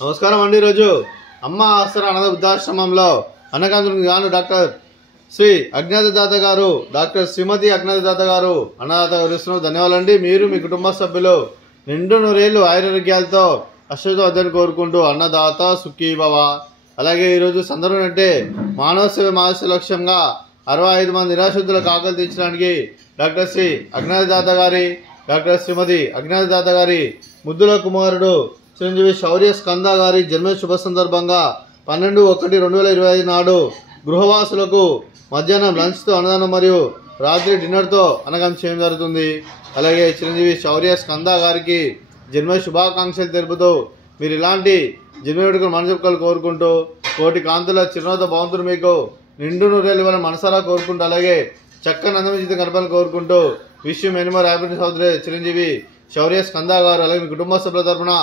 నమస్కారం అండి. ఈరోజు అమ్మ ఆసరా అనాథ వృద్ధాశ్రమంలో అన్నగాంధ్రునికి గాను డాక్టర్ శ్రీ అజ్ఞాతదాత గారు, డాక్టర్ శ్రీమతి అజ్ఞాతదాత గారు అన్నదాత వివరిస్తున్నారు. ధన్యవాదాలండి. మీరు మీ కుటుంబ సభ్యులు నిండు నూరేళ్లు ఆయురారోగ్యాలతో అశ్వతో వద్దని కోరుకుంటూ అన్నదాత సుఖీ భవ. అలాగే ఈరోజు సందర్భం అంటే మానవ సేవ మానవ లక్ష్యంగా 65 మంది నిరాశ్రితులకు ఆకలి తీర్చడానికి డాక్టర్ శ్రీ అజ్ఞాతదాత గారి, డాక్టర్ శ్రీమతి అజ్ఞాతదాత గారి ముద్దుల కుమారుడు చిరంజీవి శౌర్య స్కంద గారి జన్మ శుభ సందర్భంగా 12/1/2025 నాడు గృహవాసులకు మధ్యాహ్నం లంచ్తో అన్నదానం మరియు రాత్రి డిన్నర్తో అన్నదానం చేయడం జరుగుతుంది. అలాగే చిరంజీవి శౌర్య స్కంద గారికి జన్మ శుభాకాంక్షలు తెలుపుతూ మీరు ఇలాంటి జన్మ వేడుకలు మనసుకలు కోరుకుంటూ కోటి కాంతుల చిరునవ్వుతో భవంతులు మీకు నిండు నూరేళ్ళు ఇవ్వాలని మనసారా కోరుకుంటూ అలాగే చక్కని అందమైన గడపని కోరుకుంటూ విషయం ఎనిమో రాయపడి సోదరి చిరంజీవి శౌర్య స్కంద గారు అలాగే మీ కుటుంబ సభ్యుల తరఫున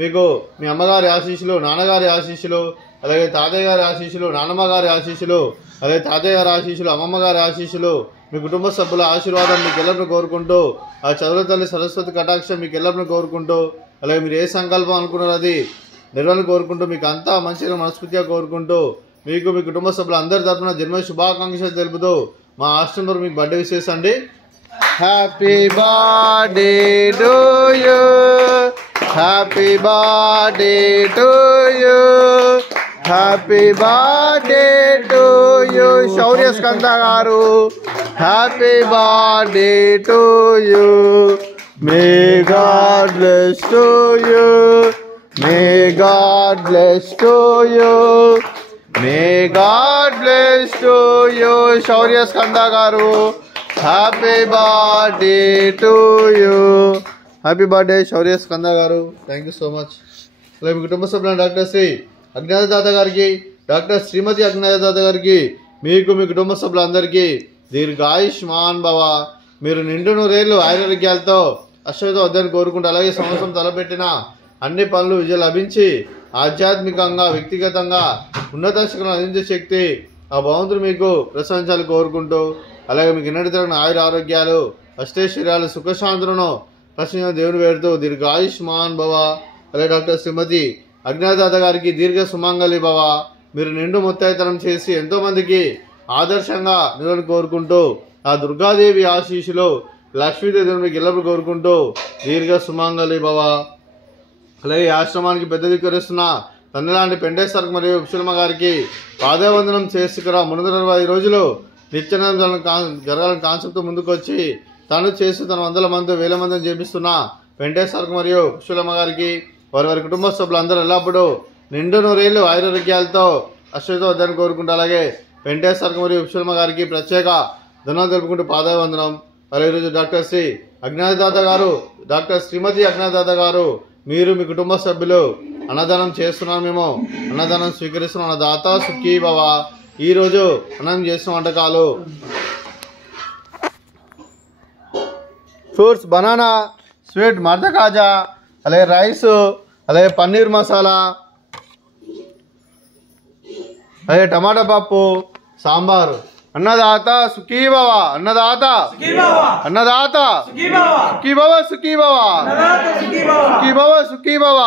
మీకు మీ అమ్మగారి ఆశీస్సులు, నాన్నగారి ఆశీస్సులు, అలాగే తాతయ్య గారి ఆశీస్సులు, నాన్నమ్మ గారి ఆశీస్సులు, అలాగే తాతయ్య గారి ఆశీస్సులు, అమ్మమ్మ గారి ఆశీస్సులు, మీ కుటుంబ సభ్యుల ఆశీర్వాదం మీకు ఎల్లరిని కోరుకుంటూ ఆ చదువుల తల్లి సరస్వతి కటాక్షం మీకు ఎల్లరిని కోరుకుంటూ అలాగే మీరు ఏ సంకల్పం అనుకున్నారో అది నిర్వహణ కోరుకుంటూ మీకు అంతా మంచిగా మనస్ఫూర్తిగా కోరుకుంటూ మీకు మీ కుటుంబ సభ్యులు అందరి తరఫున జన్మ శుభాకాంక్షలు తెలుపుతూ మా ఆశ్రమం మీకు బర్త్డే విశేష అండి. Happy birthday to you, happy birthday to you, happy birthday to you Shaurya Skanda garu, happy birthday to you. May God bless to you, may God bless to you, may God bless to you Shaurya Skanda garu. Happy birthday to you. Happy birthday Shaurya Skanda garu. Thank you so much. అలాగే మీ కుటుంబ సభ్యులైన doctor Shri అజ్ఞాతదాత గారికి, doctor శ్రీమతి అజ్ఞాతదాత గారికి, మీకు మీ కుటుంబ సభ్యులందరికీ దీర్ఘాయుష్మాన్ భవ. మీరు నిండు నూరేళ్లు ఆయురారోగ్యాలతో అశ్వతో వద్దని కోరుకుంటూ అలాగే సంవత్సరం తలపెట్టిన అన్ని పనులు విజయం లభించి ఆధ్యాత్మికంగా వ్యక్తిగతంగా ఉన్నత శిఖరం అందించే శక్తి ఆ భగవంతుడు మీకు ప్రశంసాలు కోరుకుంటూ అలాగే మీకు ఎన్నటి తరగని ఆయుర ఆరోగ్యాలు, అష్టైశ్వర్యాలు, సుఖశాంతులను ప్రశ్న దేవుని వేడుతూ దీర్ఘాయుష్మాన్ భవ. అలాగే డాక్టర్ శ్రీమతి అజ్ఞాతదాత గారికి దీర్ఘ సుమంగళి భవ. మీరు నిండు ముత్తైతనం చేసి ఎంతోమందికి ఆదర్శంగా నిలవని కోరుకుంటూ ఆ దుర్గాదేవి ఆశీస్సులు, లక్ష్మీదేవి మీకు ఎల్లప్పుడు కోరుకుంటూ దీర్ఘ సుమంగళి భవ. అలాగే ఆశ్రమానికి పెద్ద దిక్కురిస్తున్న తండ్రిలాంటి పెంటేశ్వర మరియు విశ్వమ్మ గారికి పాదవందనం చేసుకురా. 365 రోజులు నిత్యానందం జరగాలని కాన్సెప్ట్ ముందుకు వచ్చి తను చేస్తూ తన 100 మంది 1000 మందిని చేపిస్తున్న వెంకటేశ్వర మరియు విశ్వమ్మ గారికి వారి వారి కుటుంబ సభ్యులందరూ ఎల్లప్పుడూ నిండు నూరేళ్లు ఆయురారోగ్యాలతో అశ్వతో వద్దని కోరుకుంటూ అలాగే వెంకటేశ్వర మరియు విశ్వమ్మ గారికి ప్రత్యేక ధన్యవాదాలు తెలుపుకుంటూ పాదవందనం. అలాగే ఈరోజు డాక్టర్ శ్రీ అజ్ఞాతదాత గారు, డాక్టర్ శ్రీమతి అజ్ఞాతదాత గారు, మీరు మీ కుటుంబ సభ్యులు అన్నదానం చేస్తున్నాం, మేము అన్నదానం స్వీకరిస్తున్నాం. అన్నదాత సుఖీ భవ. ఈరోజు అన్నం చేసిన వంటకాలు ఫ్రూట్స్, బనానా, స్వీట్, మర్ద కాజా, అలాగే రైస్, అలాగే పన్నీర్ మసాలా, అలాగే టమాటా పప్పు, సాంబారు. అన్నదాత సుఖీ భవ, అన్నదాత అన్నదాత సుఖీ భవ, సుఖీ భవ, సుఖీ భవ, సుఖీ భవ.